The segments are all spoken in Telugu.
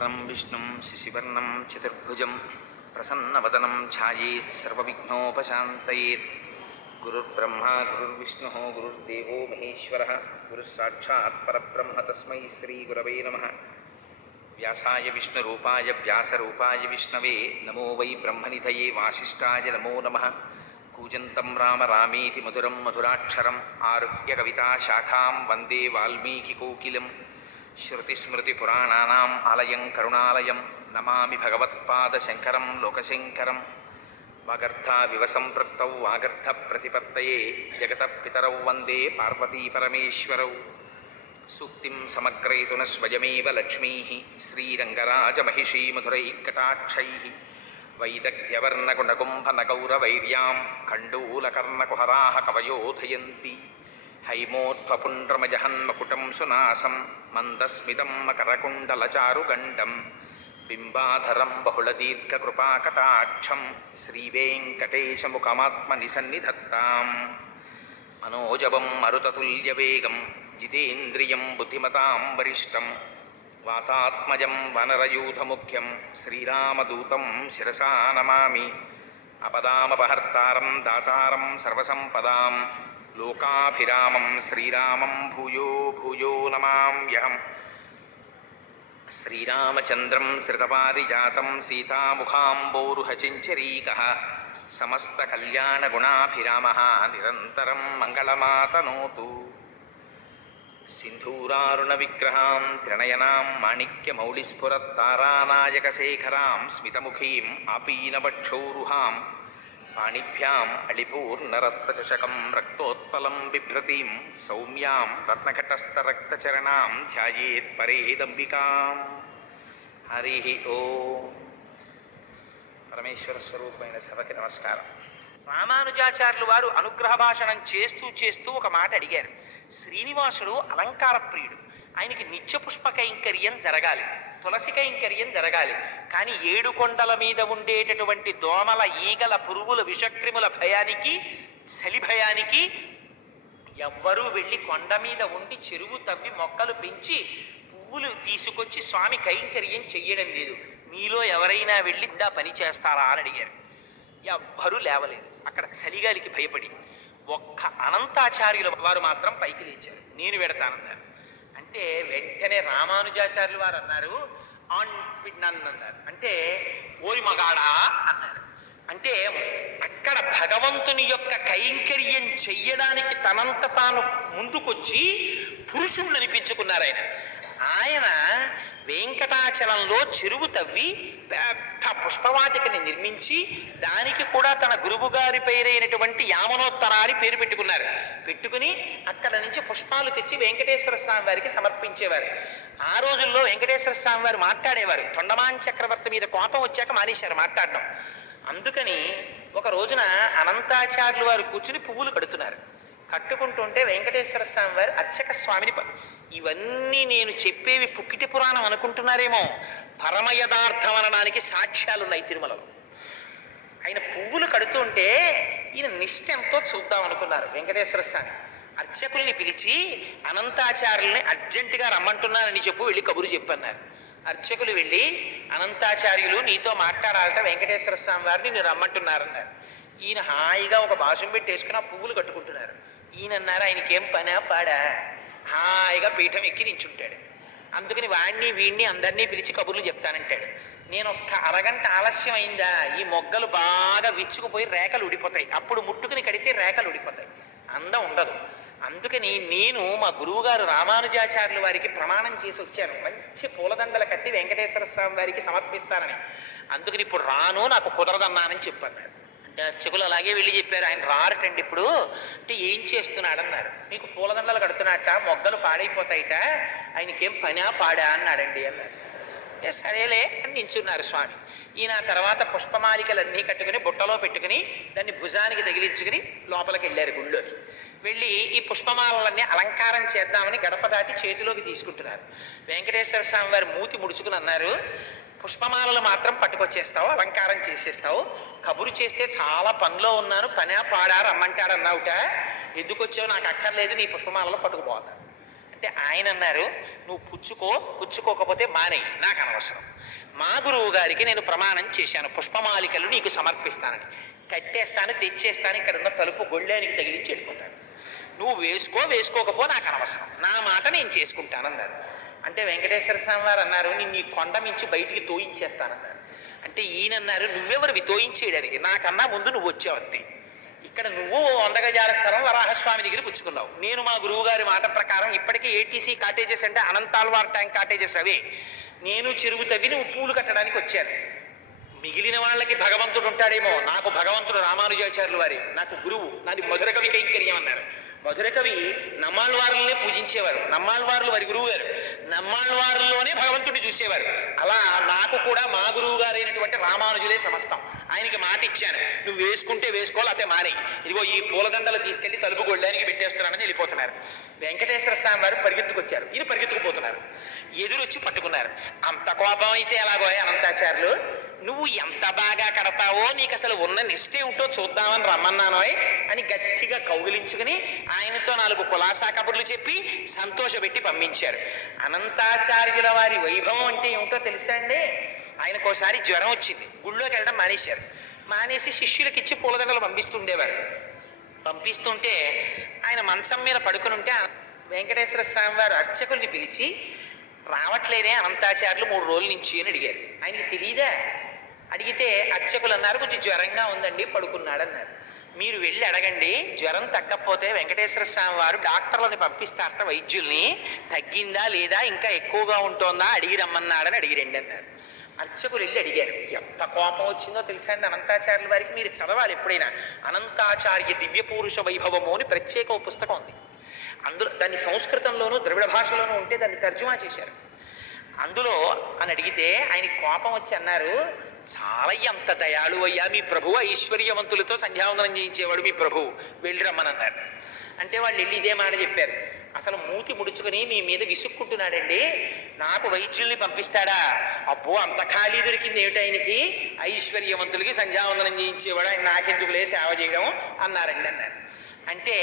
विष्णुं शशिवर्णं चतुर्भुजं प्रसन्नवदनं ध्यायेत् सर्वविघ्नोपशान्तयेत्। गुरुर्ब्रह्मा गुरुर्विष्णुः गुरुर्देवो महेश्वरः गुरुस्साक्षात् परब्रह्म तस्मै श्रीगुरवे नमः। व्यासाय विष्णुरूपाय व्यासरूपाय विष्णवे नमो वै ब्रह्मनिधये वासिष्ठाय नमो नमः। कूजन्तं राम रामेति मधुरं मधुराक्षरम् आरुह्य कविताशाखां वन्दे वाल्मीकिकोकिलम्। श्रुतिस्मृतिपुराणानाम् आलयं करुणालयं नमामि भगवत्पादशङ्करं लोकशङ्करं। वागर्धाविव सम्पृक्तौ वागर्धप्रतिपत्तये जगतः पितरौ वन्दे पार्वतीपरमेश्वरौ। सूक्तिं समग्रयितु न स्वयमेव लक्ष्मीः श्रीरङ्गराजमहिषी मधुरैकटाक्षैः। वैदग्ध्यवर्णकुण्डकुम्भनगौरवैर्यां कण्डूलकर्णकुहराः कवयोधयन्ति। हैमोत्वपुण्ड्रमजहन्मकुटं सुनासं मन्दस्मितं मकरकुण्डलचारुगण्डं बिम्बाधरं बहुलदीर्घकृपाकटाक्षं श्रीवेङ्कटेशमुखमात्मनिसन्निधत्ताम्। मनोजवं मरुततुल्यवेगं जितेन्द्रियं बुद्धिमतां वरिष्ठं वातात्मजं वनरयूथमुख्यं श्रीरामदूतं शिरसा नमामि। अपदामपहर्तारं दातारं सर्वसम्पदां लोकाभिरामं श्रीरामं भूयो भूयो नमाम्यहम्। श्रीरामचन्द्रं श्रितपारिजातं सीतामुखाम्बोरुहचिञ्चरीकः समस्तकल्याणगुणाभिरामः निरन्तरं मङ्गलमातनोतु। सिन्धूरारुणविग्रहां त्रिनयनां माणिक्यमौलिस्फुरत्तारानायकशेखरां स्मितमुखीम् आपीनवक्षोरुहां पाणिभ्याम् अळिपूर्णरक्तचषकं रक्तोत्पलं बिभ्रतीं सौम्यां रत्नघटस्थरक्तचरणां ध्यायेत् परेदम्बिकां। हरिः ओम्। పరమేశ్వర స్వరూపమైన సభకి నమస్కారం. రామానుజాచార్యులు వారు అనుగ్రహ భాషణం చేస్తూ చేస్తూ ఒక మాట అడిగారు. శ్రీనివాసుడు అలంకార ప్రియుడు, ఆయనకి నిత్య పుష్ప కైంకర్యం జరగాలి, తులసి కైంకర్యం జరగాలి. కానీ 7 కొండల మీద ఉండేటటువంటి దోమల ఈగల పురుగుల విషక్రిముల భయానికి చలి భయానికి ఎవ్వరూ వెళ్ళి కొండ మీద ఉండి చెరువు తవ్వి మొక్కలు పెంచి పువ్వులు తీసుకొచ్చి స్వామి కైంకర్యం చెయ్యడం లేదు. మీలో ఎవరైనా వెళ్ళి ఇందా పని చేస్తారా అని అడిగారు. ఎవ్వరూ లేవలేదు. అక్కడ చలిగాలికి భయపడి ఒక్క అనంతాచార్యుల వారు మాత్రం పైకి లేచారు. నేను వెడతానన్నారు. అంటే వెంటనే రామానుజాచార్యులు వారు అన్నారు, నన్ను అన్నారు. అంటే ఓరి మగాడా అన్నారు. అంటే అక్కడ భగవంతుని యొక్క కైంకర్యం చెయ్యడానికి తనంత తాను ముందుకొచ్చి పురుషుణ్ణి అనిపించుకున్నారు. ఆయన వెంకటాచలంలో చెరువు తవ్వి పెద్ద పుష్పవాటికని నిర్మించి దానికి కూడా తన గురువు గారి పేరైనటువంటి యామనోత్తరాన్ని పేరు పెట్టుకున్నారు. పెట్టుకుని అక్కడ నుంచి పుష్పాలు తెచ్చి వెంకటేశ్వర స్వామి వారికి సమర్పించేవారు. ఆ రోజుల్లో వెంకటేశ్వర స్వామి వారు మాట్లాడేవారు. తొండమాన్ చక్రవర్తి మీద కోపం వచ్చాక మానేశారు మాట్లాడడం. అందుకని ఒక రోజున అనంతాచార్యులు వారు కూర్చుని పువ్వులు కడుతున్నారు. కట్టుకుంటుంటే వెంకటేశ్వర స్వామి వారు అర్చక స్వామిని ఇవన్నీ నేను చెప్పేవి పుక్కిటి పురాణం అనుకుంటున్నారేమో, పరమయథార్థం అనడానికి సాక్ష్యాలున్నాయి తిరుమలలో. ఆయన పువ్వులు కడుతుంటే ఈయన నిష్ఠ ఎంతో చూద్దాం అనుకున్నారు వెంకటేశ్వర స్వామి. అర్చకుల్ని పిలిచి అనంతాచార్యుల్ని అర్జెంటుగా రమ్మంటున్నారని చెప్పు, వెళ్ళి కబురు చెప్పన్నారు. అర్చకులు వెళ్ళి అనంతాచార్యులు నీతో మాట్లాడాలట వెంకటేశ్వర స్వామి వారిని నేను రమ్మంటున్నారన్నారు. ఈయన హాయిగా ఒక భాషం పెట్టేసుకుని ఆ పువ్వులు కట్టుకుంటున్నారు. ఈయన అన్నారు ఆయనకేం పనా పాడా, హాయిగా పీఠం ఎక్కి నించుంటాడు. అందుకని వాడిని వీడిని అందరినీ పిలిచి కబుర్లు చెప్తానంటాడు. నేను ఒక్క అరగంట ఆలస్యం అయిందా ఈ మొగ్గలు బాగా విచ్చుకుపోయి రేఖలు ఉడిపోతాయి. అప్పుడు ముట్టుకుని కడితే రేఖలు ఉడిపోతాయి, అందం ఉండదు. అందుకని నేను మా గురువుగారు రామానుజాచార్యుల వారికి ప్రమాణం చేసి వచ్చాను, మంచి పూలదండలు కట్టి వెంకటేశ్వర స్వామి వారికి సమర్పిస్తానని. అందుకని ఇప్పుడు రాను, నాకు కుదరదన్నానని చెప్పన్నారు. అంటే అర్చకులు అలాగే వెళ్ళి చెప్పారు, ఆయన రారటండి ఇప్పుడు. అంటే ఏం చేస్తున్నాడు అన్నారు. మీకు పూలదండలు కడుతున్నట్ట, మొగ్గలు పాడైపోతాయిట, ఆయనకేం పనా పాడా అన్నాడండి అన్నారు. అంటే సరేలే అని నించున్నారు స్వామి. ఈయన తర్వాత పుష్పమాలికలన్నీ కట్టుకుని బుట్టలో పెట్టుకుని దాన్ని భుజానికి తగిలించుకుని లోపలికి వెళ్ళారు. గుళ్ళోకి వెళ్ళి ఈ పుష్పమాలలన్నీ అలంకారం చేద్దామని గడప దాటి చేతిలోకి తీసుకుంటున్నారు. వెంకటేశ్వర స్వామి వారు మూతి ముడుచుకుని అన్నారు, పుష్పమాలలు మాత్రం పట్టుకొచ్చేస్తావు, అలంకారం చేసేస్తావు, కబురు చేస్తే చాలా పనిలో ఉన్నాను, పనా పాడా రమ్మంటాడన్నావుట, ఎందుకు వచ్చావు నాకు అక్కర్లేదు, నీ పుష్పమాలలో పట్టుకుపోవాలి. అంటే ఆయన అన్నారు, నువ్వు పుచ్చుకోకపోతే మానేయి, నాకు అనవసరం. మా గురువు గారికి నేను ప్రమాణం చేశాను, పుష్పమాలికలు నీకు సమర్పిస్తానని. కట్టేస్తాను, తెచ్చేస్తాను, ఇక్కడ ఉన్న తలుపు గొళ్ళానికి తగిలించి వెళ్ళిపోతాను. నువ్వు వేసుకోకపో, నాకు అనవసరం, నా మాట నేను చేసుకుంటానన్నారు. అంటే వెంకటేశ్వర స్వామి వారు అన్నారు, నిన్ను ఈ కొండ మించి బయటికి తోయించేస్తానన్నారు. అంటే ఈయనన్నారు, నువ్వెవరు తోయించేయడానికి, నాకన్నా ముందు నువ్వు వచ్చావంతే. ఇక్కడ నువ్వు 100 గజాల స్థలం వరాహస్వామి దగ్గర పుచ్చుకున్నావు. నేను మా గురువు గారి మాట ప్రకారం ఇప్పటికీ ఏటీసీ కాటేజెస్ అంటే అనంతాల్వార్ ట్యాంక్ కాటేజెస్ అవే. నేను చెరువు తవ్వి నువ్వు పూలు కట్టడానికి వచ్చాను. మిగిలిన వాళ్ళకి భగవంతుడు ఉంటాడేమో, నాకు భగవంతుడు రామానుజాచార్యులు వారి, నాకు గురువు, నాది మధుర కవి కైంకర్యం అన్నారు. మధుర కవి నమ్మాళ్ళవారులనే పూజించేవారు, నమ్మాళ్ళవారులు వారి గురువు గారు, నమ్మాళ్ళవారుల్లోనే భగవంతుడిని చూసేవారు. అలా నాకు కూడా మా గురువు గారైనటువంటి రామానుజులే సమస్తం. ఆయనకి మాట ఇచ్చాను, నువ్వు వేసుకుంటే వేసుకోవాలి, అతే మానే, ఇదిగో ఈ పూలదండలు తీసుకెళ్లి తలుపు గొళ్ళానికి పెట్టేస్తున్నానని వెళ్ళిపోతున్నారు. వెంకటేశ్వర స్వామి వారు పరిగెత్తుకొచ్చారు, ఈయన పరిగెత్తుకుపోతున్నారు. ఎదురొచ్చి పట్టుకున్నారు. అంత కోపం అయితే ఎలాగో అనంతాచార్యులు, నువ్వు ఎంత బాగా కడతావో, నీకు అసలు ఉన్న నిష్ఠే ఉంటో చూద్దామని రమ్మన్నానోయ్ అని గట్టిగా కౌగిలించుకుని ఆయనతో 4 కులాసా కబుర్లు చెప్పి సంతోషపెట్టి పంపించారు. అనంతాచార్యుల వారి వైభవం అంటే ఏమిటో తెలుసా అండి? ఆయనకోసారి జ్వరం వచ్చింది, గుళ్ళోకి వెళ్ళడం మానేశారు. మానేసి శిష్యులకి ఇచ్చి పూలదండలు పంపిస్తుండేవారు. పంపిస్తుంటే ఆయన మంచం మీద పడుకుని ఉంటే వెంకటేశ్వర స్వామి వారు అర్చకుల్ని పిలిచి, రావట్లేదే అనంతాచార్యులు 3 రోజుల నుంచి అని అడిగారు. ఆయనకి తెలియదా? అడిగితే అర్చకులు అన్నారు, కొంచెం జ్వరంగా ఉందండి, పడుకున్నాడు అన్నారు. మీరు వెళ్ళి అడగండి, జ్వరం తగ్గకపోతే వెంకటేశ్వర స్వామి వారు డాక్టర్లని పంపిస్తారట, వైద్యుల్ని, తగ్గిందా లేదా ఇంకా ఎక్కువగా ఉంటుందా అడిగి రమ్మన్నాడని అడిగిరండి అన్నారు. అర్చకులు వెళ్ళి అడిగారు. ఎంత కోపం వచ్చిందో తెలుసా అండి అనంతాచార్యుల వారికి? మీరు చదవాలి ఎప్పుడైనా. అనంతాచార్య దివ్య పురుష వైభవము అని ప్రత్యేక పుస్తకం ఉంది. అందులో దాన్ని సంస్కృతంలోనూ ద్రవిడ భాషలోనూ ఉంటే దాన్ని తర్జుమా చేశారు. అందులో అని అడిగితే ఆయనకి కోపం వచ్చి అన్నారు, చాలా ఎంత దయాళు అయ్యా మీ ప్రభువు, ఐశ్వర్యవంతులతో సంధ్యావందనం చేయించేవాడు మీ ప్రభువు, వెళ్ళి రమ్మనన్నారు. అంటే వాళ్ళు వెళ్ళి ఇదే మాట చెప్పారు. అసలు మూతి ముడుచుకుని మీ మీద విసుక్కుంటున్నాడండి, నాకు వైద్యుల్ని పంపిస్తాడా? అబ్బో, అంత ఖాళీ దొరికింది ఏమిటి ఆయనకి, ఐశ్వర్యవంతులకి సంధ్యావందనం చేయించేవాడు, ఆయన నాకెందుకులే సేవ చేయడం అన్నారండి అన్నారు. అంటే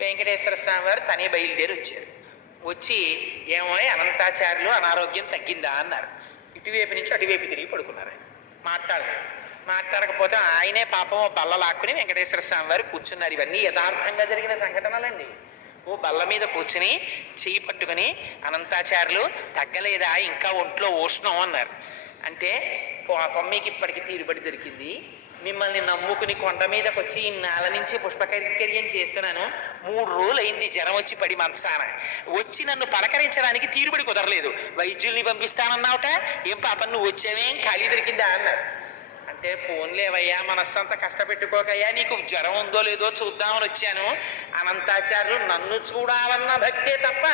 వెంకటేశ్వర స్వామి వారు తనే బయలుదేరి వచ్చారు. వచ్చి, ఏమో అనంతాచార్యులు అనారోగ్యం తగ్గిందా అన్నారు. ఇటువైపు నుంచి అటువైపు తిరిగి పడుకున్నారు. ఆయన మాట్లాడకపోతే ఆయనే పాపం ఓ బల్ల లాక్కుని వెంకటేశ్వర స్వామి వారు కూర్చున్నారు. ఇవన్నీ యథార్థంగా జరిగిన సంఘటనలండి. ఓ బల్ల మీద కూర్చుని చెయ్యి పట్టుకుని, అనంతాచార్యులు తగ్గలేదా, ఇంకా ఒంట్లో ఉష్ణం అన్నారు. అంటే పాపం మీకు ఇప్పటికి తీరుబడి దొరికింది, మిమ్మల్ని నమ్ముకుని కొండ మీదకి వచ్చి ఇన్నాళ్ళ నుంచి పుష్పకైంకర్యం చేస్తున్నాను, 3 రోజులు అయింది జ్వరం వచ్చి పడి మంచాన, వచ్చి నన్ను పలకరించడానికి తీరుబడి కుదరలేదు, వైద్యుల్ని పంపిస్తానన్నావుట, ఏం పాపం నువ్వు వచ్చావేం ఖాళీ దొరికిందా అన్నారు. అంటే పోన్లేవయ్యా, మనస్సంతా కష్టపెట్టుకోకయ్యా, నీకు జ్వరం ఉందో లేదో చూద్దామని వచ్చాను. అనంతాచార్యులు నన్ను చూడాలన్న భక్తే తప్ప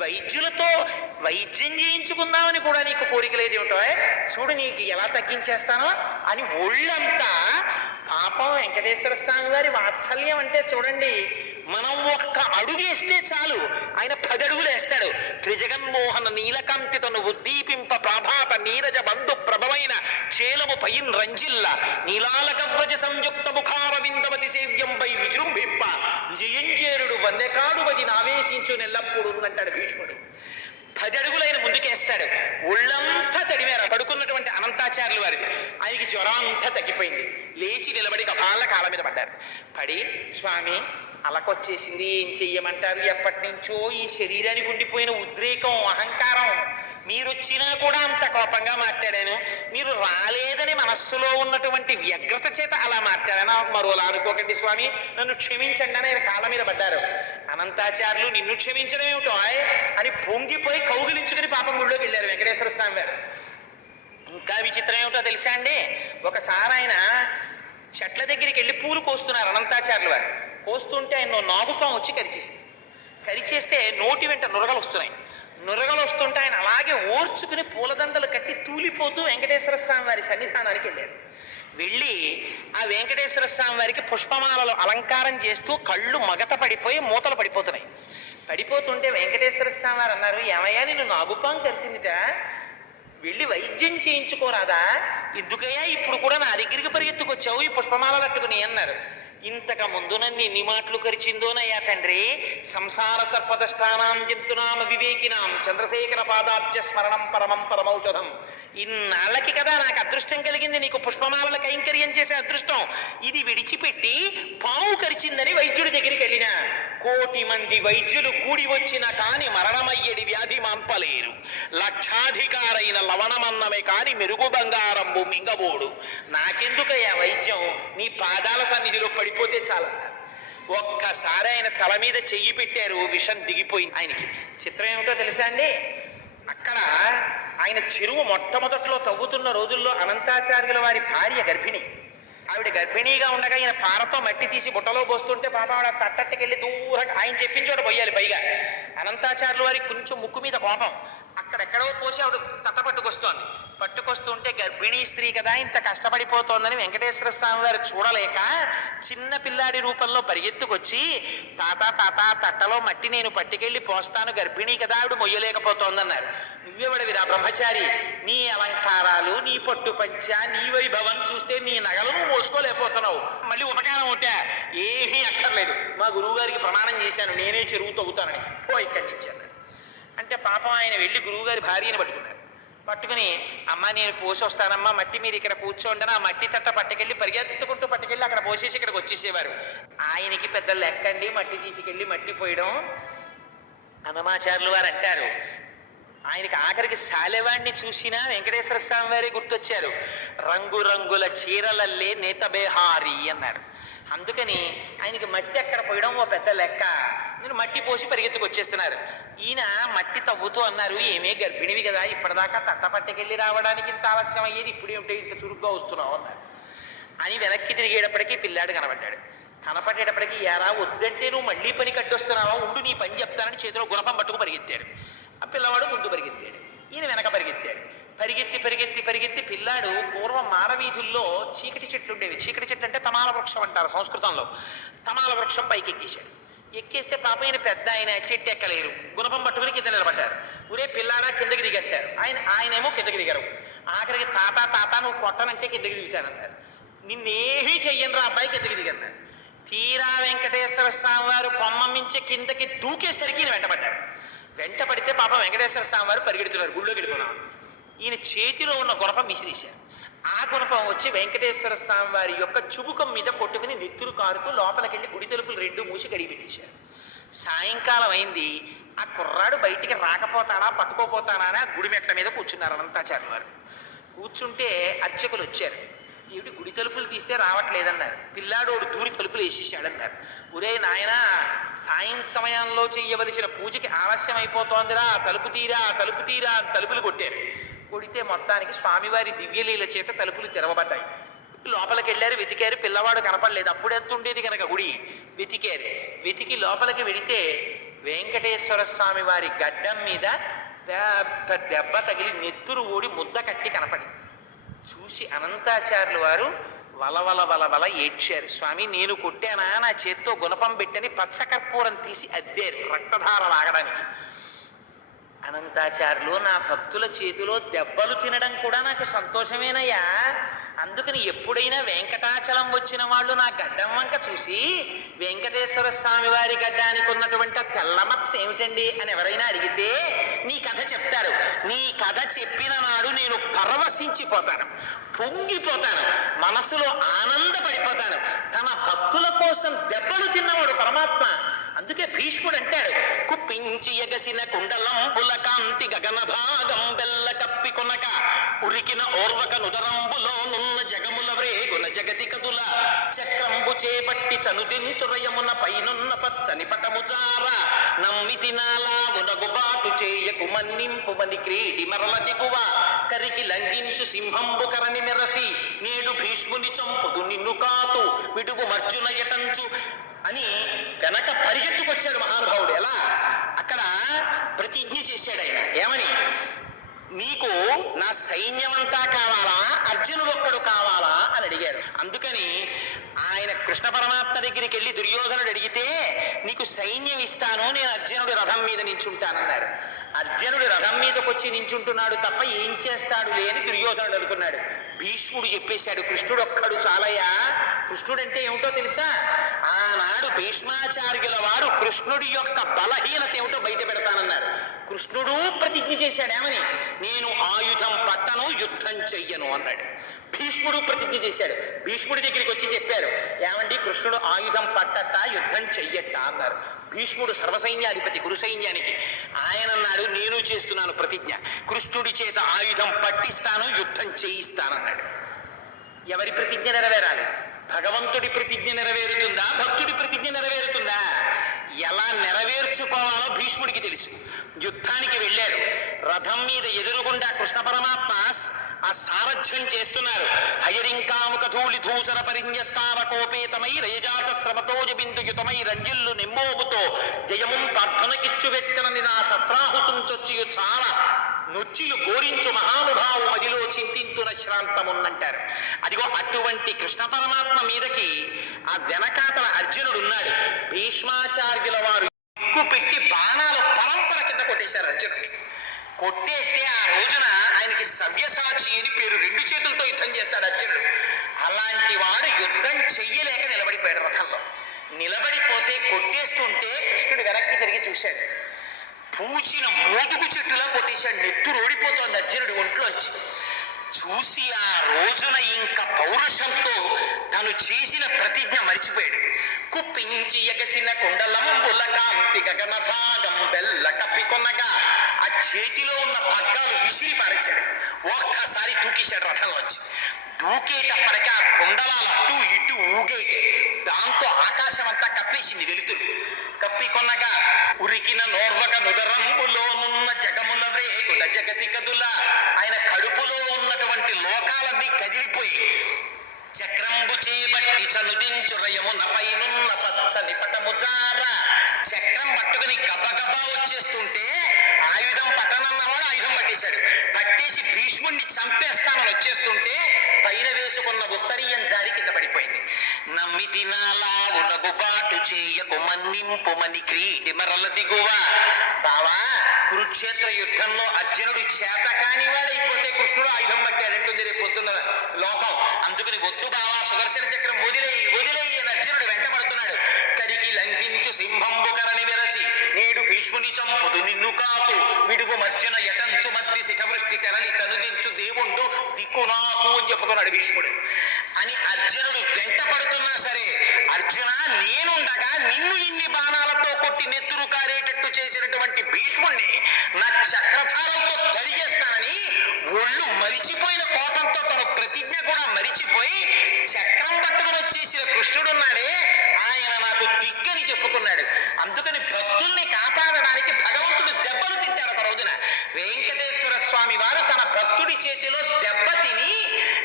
వైద్యులతో వైద్యం చేయించుకుందామని కూడా నీకు కోరిక లేదు ఏమిటో, చూడు నీకు ఎలా తగ్గించేస్తానో అని ఒళ్ళంతా. పాపం వెంకటేశ్వర స్వామి వారి వాత్సల్యం అంటే చూడండి, మనం ఒక్క అడుగేస్తే చాలు ఆయన 10 అడుగులు వేస్తాడు. త్రిజగన్మోహన నీలకాంతి తను ఉద్దీపింప ప్రాభాత నీరజ బంధు ప్రభమైన చేలము పైన్ రంజిల్ల నీలాలకవ్రజ సంయుక్త ముఖార విందవతి సేవ్యంపై విజృంభింప విజయంజేరుడు వన్యకాడు వది నావేశించు నెల్లప్పుడు అంటాడు భీష్ముడు. 10 అడుగులు ఆయన ముందుకేస్తాడు. ఒళ్ళంతా తడిమేర పడుకున్నటువంటి అనంతాచార్యుల వారిది. ఆయనకి జ్వరం అంతా తగ్గిపోయింది. లేచి నిలబడి కపాల కాళ్ళ మీద పడ్డారు. పడి, స్వామి అలకొచ్చేసింది, ఏం చెయ్యమంటారు, ఎప్పటి నుంచో ఈ శరీరానికి ఉండిపోయిన ఉద్రేకం, అహంకారం, మీరొచ్చినా కూడా అంత కోపంగా మాట్లాడాను, మీరు రాలేదని మనస్సులో ఉన్నటువంటి వ్యగ్రత చేత అలా మాట్లాడాను, మరోలా అనుకోకండి స్వామి, నన్ను క్షమించండి అని ఆయన కాళ్ళ మీద పడ్డారు. అనంతాచార్యులు నిన్ను క్షమించడం ఏమిటో అని పొంగిపోయి కౌగిలించుకుని పాపం గుళ్ళోకి వెళ్ళారు వెంకటేశ్వర స్వామి గారు. ఇంకా విచిత్రం ఏమిటో తెలుసా అండి, ఒకసారి ఆయన చెట్ల దగ్గరికి వెళ్ళి పూలు కోస్తున్నారు అనంతాచార్యులు వారు. కోస్తుంటే ఆయన నాగుపాం వచ్చి కరిచేస్తే నోటి వెంట నురగలు వస్తున్నాయి. నురగలు వస్తుంటే ఆయన అలాగే ఓర్చుకుని పూలదండలు కట్టి తూలిపోతూ వెంకటేశ్వర స్వామి వారి సన్నిధానానికి వెళ్ళారు. వెళ్ళి ఆ వెంకటేశ్వర స్వామి వారికి పుష్పమాలలో అలంకారం చేస్తూ కళ్ళు మగత పడిపోయి మూతలు పడిపోతున్నాయి. పడిపోతుంటే వెంకటేశ్వర స్వామి వారు అన్నారు, ఏమయ్యా నిన్ను నాగుపాం కరిచిందిట, వెళ్ళి వైద్యం చేయించుకోరాదా, ఎందుకయ్యా ఇప్పుడు కూడా నా దగ్గరికి పరిగెత్తుకొచ్చావు ఈ పుష్పమాల కట్టుకుని అన్నారు. ఇంతక ముందు నన్ను ఎన్ని మాటలు కరిచిందోనయ్యా తండ్రి. సంసార సర్పదష్టానాం జంతునామ వివేకినాం చంద్రశేఖర పాదాబ్జ స్మరణం పరమం పరమౌషధం. ఇన్నాళ్ళకి కదా నాకు అదృష్టం కలిగింది, నీకు పుష్పమాలల కైంకర్యం చేసే అదృష్టం. ఇది విడిచిపెట్టి పాము కరిచిందని వైద్యుడి దగ్గరికి వెళ్ళినా, 1,000,000 మంది వైద్యులు కూడి వచ్చిన కాని మరణమయ్యేది వ్యాధి మాన్పలేరు. లక్షాధికారైన లవణమన్నమే కాని మెరుగు బంగారంబు మింగబోడు. నాకెందుకయ్యా వైద్యం, నీ పాదాల సన్నిధిలో పడిపోతే చాలా. ఒక్కసారి ఆయన తల మీద చెయ్యి పెట్టారు, విషం దిగిపోయింది ఆయనకి. చిత్రం ఏమిటో తెలుసా అండి, అక్కడ ఆయన చెరువు మొట్టమొదట్లో తవ్వుతున్న రోజుల్లో అనంతాచార్యుల వారి భార్య గర్భిణి. ఆవిడ గర్భిణీగా ఉండగా ఆయన పారతో మట్టి తీసి బుట్టలో పోస్తుంటే పాప ఆవిడ తట్టట్టుకెళ్ళి దూరంగా ఆయన చెప్పిన చోట పోయాలి. పైగా అనంతాచార్యుల వారికి కొంచెం ముక్కు మీద కోపం, అక్కడెక్కడో పోసి ఆవిడ తట్ట పట్టుకొస్తుంటే గర్భిణీ స్త్రీ కదా ఇంత కష్టపడిపోతోందని వెంకటేశ్వర స్వామి వారు చూడలేక చిన్న పిల్లాడి రూపంలో పరిగెత్తుకొచ్చి, తాత తాత తట్టలో మట్టి నేను పట్టుకెళ్ళి పోస్తాను, గర్భిణీ కదా ఆవిడ మొయ్యలేకపోతోందన్నారు. నువ్వెవడవిరా బ్రహ్మచారి, నీ అలంకారాలు, నీ పట్టు పంచ, నీ వైభవం చూస్తే నీ నగలు నువ్వు మోసుకోలేకపోతున్నావు, మళ్ళీ ఉపకారం ఉంటే ఏమీ అక్కర్లేదు, మా గురువు గారికి ప్రమాణం చేశాను నేనే చెరువు తవ్వుతానని, పో ఇక్కడి నుంచి అన్నారు. అంటే పాపం ఆయన వెళ్ళి గురువుగారి భార్యని పట్టుకుని, అమ్మ నేను పోసి వస్తానమ్మా, మట్టి మీరు ఇక్కడ కూర్చోండి, ఆ మట్టి తట్ట పట్టుకెళ్ళి పరిగెత్తుకుంటూ పట్టుకెళ్ళి అక్కడ పోసేసి ఇక్కడికి వచ్చేసేవారు. ఆయనకి పెద్ద లెక్కండి మట్టి తీసుకెళ్ళి మట్టి పోయడం. అన్నమాచార్యులు వారు అంటారు, ఆయనకి ఆఖరికి శాలెవాణ్ణి చూసినా వెంకటేశ్వర స్వామి వారే గుర్తొచ్చారు. రంగురంగుల చీరలల్లే నేత బేహారి అన్నారు. అందుకని ఆయనకి మట్టి ఎక్కడ పోయడం ఓ పెద్ద లెక్క. నేను మట్టి పోసి పరిగెత్తుకు వచ్చేస్తున్నారు. ఈయన మట్టి తవ్వుతూ అన్నారు, ఏమే గర్భిణివి కదా, ఇప్పటిదాకా తట్ట పట్టుకెళ్ళి రావడానికి ఇంత ఆలస్యం అయ్యేది, ఇప్పుడేమిటో ఇంత చురుగ్గా వస్తున్నావు అన్నారు. అని వెనక్కి తిరిగేటప్పటికీ పిల్లాడు కనపడేటప్పటికీ, యారా వద్దంటే నువ్వు మళ్ళీ పని కట్టొస్తున్నావా, ఉండు నీ పని చెప్తానని చేతిలో గుణపం పట్టుకు పరిగెత్తాడు. ఆ పిల్లవాడు ముందు పరిగెత్తాడు, ఈయన వెనక పరిగెత్తాడు. పరిగెత్తి పిల్లాడు పూర్వం మారవీధుల్లో చీకటి చెట్లు ఉండేవి. చీకటి చెట్లు అంటే తమాల వృక్షం అంటారు సంస్కృతంలో. తమాల వృక్షం పైకి ఎక్కేశాడు. ఎక్కేస్తే పాప ఆయన పెద్ద ఆయన చెట్టు ఎక్కలేరు, గుణపం పట్టుకుని కింద నిలబడ్డారు. ఊరే పిల్లాడా కిందకి దిగట్టారు, ఆయనేమో కిందకి దిగరు. ఆఖరికి తాత నువ్వు కొట్టనంటే కిందకి దిగుతానన్నారు. నిన్నేమీ చెయ్యను రా అబ్బాయి, కిందకి దిగన్నారు. తీరా వెంకటేశ్వర స్వామి వారు కొమ్మ మించి కిందకి దూకేసరికి ఈయన వెంటపడితే పాప వెంకటేశ్వర స్వామి వారు పరిగెడుతున్నారు, గుళ్ళోకి వెళ్ళిపోయినాం. ఈయన చేతిలో ఉన్న గుణపం విసిరేశారు. ఆ గుణపం వచ్చి వెంకటేశ్వర స్వామి వారి యొక్క చుబుకం మీద కొట్టుకుని నెత్తురు కారుతూ లోపలికెళ్ళి గుడి తలుపులు 2 మూసి గడిగి పెట్టేశారు. సాయంకాలం అయింది. ఆ కుర్రాడు బయటికి రాకపోతాడా పట్టుకోపోతాడా అని ఆ గుడి మెట్ల మీద కూర్చున్నారు అనంతాచార్యుల వారు. కూర్చుంటే అర్చకులు వచ్చారు. ఏమిటి గుడి తలుపులు తీస్తే రావట్లేదన్నారు. పిల్లాడోడు దూరి తలుపులు వేసేసాడన్నారు. ఒరే నాయన, సాయం సమయంలో చెయ్యవలసిన పూజకి ఆలస్యం అయిపోతోందిరా, తలుపు తీరా తలుపులు కొట్టారు. కొడితే మొత్తానికి స్వామివారి దివ్యలీల చేత తలుపులు తెరవబడ్డాయి. లోపలికి వెళ్ళారు, వెతికారు, పిల్లవాడు కనపడలేదు. అప్పుడెంత ఉండేది కనుక గుడి. వెతికి లోపలికి వెడితే వెంకటేశ్వర స్వామి వారి గడ్డం మీద పెద్ద దెబ్బ తగిలి నెత్తురు ఊడి ముద్ద కట్టి కనపడింది. చూసి అనంతాచార్యులు వారు వలవల ఏడ్చారు. స్వామి నేను కొట్టానా, నా చేత్తో గుణపం పెట్టని పచ్చకర్పూరం తీసి అద్దారు రక్తధార లాగడానికి. అనంతాచార్యులు, నా భక్తుల చేతిలో దెబ్బలు తినడం కూడా నాకు సంతోషమేనయ్యా. అందుకని ఎప్పుడైనా వెంకటాచలం వచ్చిన వాళ్ళు నా గడ్డం వంక చూసి, వెంకటేశ్వర స్వామి వారి గడ్డానికి ఉన్నటువంటి తెల్లమత్స ఏమిటండి అని ఎవరైనా అడిగితే నీ కథ చెప్తారు. నీ కథ చెప్పిన నాడు నేను పరవశించిపోతాను, పొంగిపోతాను, మనసులో ఆనందపడిపోతాను. తన భక్తుల కోసం దెబ్బలు తిన్నవాడు పరమాత్మ. అందుకే భీష్ముడు అంటాడు, కుప్పించి ఎగసిన కుండలంబుల కాంతి గగన భాగం బెల్ల కప్పి కొనక ఉరికిన ఓర్వక నుదరంబులో నున్న జగముల వ్రేగున జగతి కదుల చక్రంబు చేపట్టి చనుదించురయమున పైనున్న పచ్చని పటముచార నమ్మితి నాలాగునగుబాటు చేయకు మన్నింపు మని క్రీడి మరల దిగువ కరికి లంఘించు సింహంబు కరని నిరసి నేడు భీష్ముని చంపుదు నిన్ను కాతు విడుగు మర్జున ఎటంచు అని వెనక పరిగెత్తుకొచ్చాడు మహానుభావుడు. ఎలా? అక్కడ ప్రతిజ్ఞ చేశాడు ఆయన. ఏమని? నీకు నా సైన్యమంతా కావాలా, అర్జునుడు ఒక్కడు కావాలా అని అడిగారు. అందుకని ఆయన కృష్ణ పరమాత్మ దగ్గరికి వెళ్ళి దుర్యోధనుడు అడిగితే, నీకు సైన్యం ఇస్తాను, నేను అర్జునుడు రథం మీద నించుంటానన్నారు. అర్జునుడు రథం మీదకొచ్చి నించుంటున్నాడు తప్ప ఏం చేస్తాడు లేని దుర్యోధనుడు అనుకున్నాడు. భీష్ముడు చెప్పేశాడు, కృష్ణుడు ఒక్కడు చాలయ్యా. కృష్ణుడు అంటే ఏమిటో తెలుసా? ఆనాడు భీష్మాచార్యుల వారు కృష్ణుడి యొక్క బలహీనత ఏమిటో బయట పెడతానన్నారు. కృష్ణుడు ప్రతిజ్ఞ చేశాడు ఏమని? నేను ఆయుధం పట్టను, యుద్ధం చెయ్యను అన్నాడు. భీష్ముడు ప్రతిజ్ఞ చేశాడు. భీష్ముడి దగ్గరికి వచ్చి చెప్పారు, ఏమండి కృష్ణుడు ఆయుధం పట్టట, యుద్ధం చెయ్యట అన్నారు. భీష్ముడు సర్వసైన్యాధిపతి, కురు సైన్యానికి. ఆయన అన్నాడు, నేను చేస్తున్నాను ప్రతిజ్ఞ, కృష్ణుడి చేత ఆయుధం పట్టిస్తాను, యుద్ధం చేయిస్తానన్నాడు. ఎవరి ప్రతిజ్ఞ నెరవేరాలి? భగవంతుడి ప్రతిజ్ఞ నెరవేరుతుందా, భక్తుడి ప్రతిజ్ఞ నెరవేరుతుందా? ఎలా నెరవేర్చుకోవాలో భీష్ముడికి తెలుసు. యుద్ధానికి వెళ్ళారు. రథం మీద ఎదురుగుండా కృష్ణ పరమాత్మ ఆ సారథ్యం చేస్తున్నారు. హయరింకాముక ధూళి ధూసర పరిన్యస్తావకోపేతమై రయజాత శ్రమతోజ బిందుయుతమై రంజిల్లు నిమ్మోముతో జయముం ప్రార్థనకిచ్చు వెక్కనని నా శస్త్రాహుతుంచొచ్చియు చాలా నొచ్చియు గోరించు మహానుభావు మదిలో చింతింతున శ్రాంతమున్నంటారు. అదిగో అటువంటి కృష్ణ పరమాత్మ మీదకి ఆ వెనకాతల అర్జునుడు ఉన్నాడు. భీష్మాచార్యుల వారు ఎక్కువ పెట్టి బాణాలు పరంపర కింద కొట్టేశారు అర్జునుడిని. కొట్టేస్తే ఆ రోజున ఆయనకి సవ్యసాచి అని పేరు. 2 చేతులతో యుద్ధం చేస్తాడు అర్జునుడు. అలాంటి వాడు యుద్ధం చెయ్యలేక నిలబడిపోయాడు రథంలో. నిలబడిపోతే కొట్టేస్తుంటే కృష్ణుడు వెనక్కి తిరిగి చూశాడు. పూచిన మోదుగు చెట్టులా కొట్టేశాడు. నెత్తురు ఓడిపోతోంది అర్జునుడి ఒంట్లోంచి. చూసి ఆ రోజున ఇంకా పౌరుషంతో తను చేసిన ప్రతిజ్ఞ మరిచిపోయాడు. కుప్పించి ఎగసిన కుండలంబుల కాంతి గగన భాగం బెల్ల కప్పికొనగా ఆ చేతిలో ఉన్న పగ్గాలు విసిరి పారేశాడు. ఒక్కసారి దూకేశాడు రథంలోంచి. దూకేటప్పటికీ ఆ కుండలాలు అటు ఇటు ఊగేటి. దాంతో ఆకాశం అంతా కప్పేసింది వెలుతురు. కప్పికొనగా ఉరికిన నోర్వక నుదరంబులోనున్న జగముల వేగుల జగతి కదుల. ఆయన కడుపులో ఉన్నటువంటి లోకాలన్నీ కదిలిపోయి చక్రంబు చేబట్టి చనుదించు రయమున పైనున్న పచ్చని పటముజార. చక్రం పట్టుకుని గబగబా వచ్చేస్తుంటే ఆయుధం పట్టనన్నవాడు ఆయుధం పట్టేశాడు. పట్టేసి భీష్ముడిని చంపేస్తానని వచ్చేస్తుంటే పైన వేసుకున్న ఉత్తరీయం జారి కింద పడిపోయింది. నమ్మితి నాలావు నగుబాటు చేయకు మన్నింపుమని క్రీడి మరల దిగువ. బావా, కురుక్షేత్ర యుద్ధంలో అర్జునుడు చేత కానివాడైపోతే కృష్ణుడు ఆయుధం పట్టాడంటుంది రేపు పొద్దున్న లోకం. అందుకని వద్దు బావా, సుదర్శన చక్రం వదిలేయి వదిలేయి అని అర్జునుడు వెంటబడుతున్నాడు. కరికి లంఘించు సింహంబు కరని వెరసి నేడు భీష్ముని చంపుదు నిన్ను కాదు విడుగు మర్జన యటంచు మధ్య శిఖవృష్టి తెరలి చనుదించు దేవుండు దిక్కు నాకు అని చెప్పుకున్నాడు భీష్ముడు. అని అర్జునుడు వెంట పడుతున్నా సరే, అర్జున నేనుండగా నిన్ను ఇన్ని బాణాలతో కొట్టి నెత్తురు కారేటట్టు చేసినటువంటి భీష్ముణ్ణి నా చక్రధారంతో తరిగేస్తానని ఒళ్ళు మరిచిపోయిన కోపంతో తన ప్రతిజ్ఞ కూడా మరిచిపోయి చక్రం పట్టుకుని వచ్చేసిన కృష్ణుడున్నాడే ఆయన నాకు దిగ్గని చెప్పుకున్నాడు. అందుకని భక్తుల్ని కాపాడడానికి భగవంతుడు దెబ్బలు తింటాడు. ఒక రోజున వెంకటేశ్వర స్వామి వారు తన భక్తుడి చేతిలో దెబ్బ తిని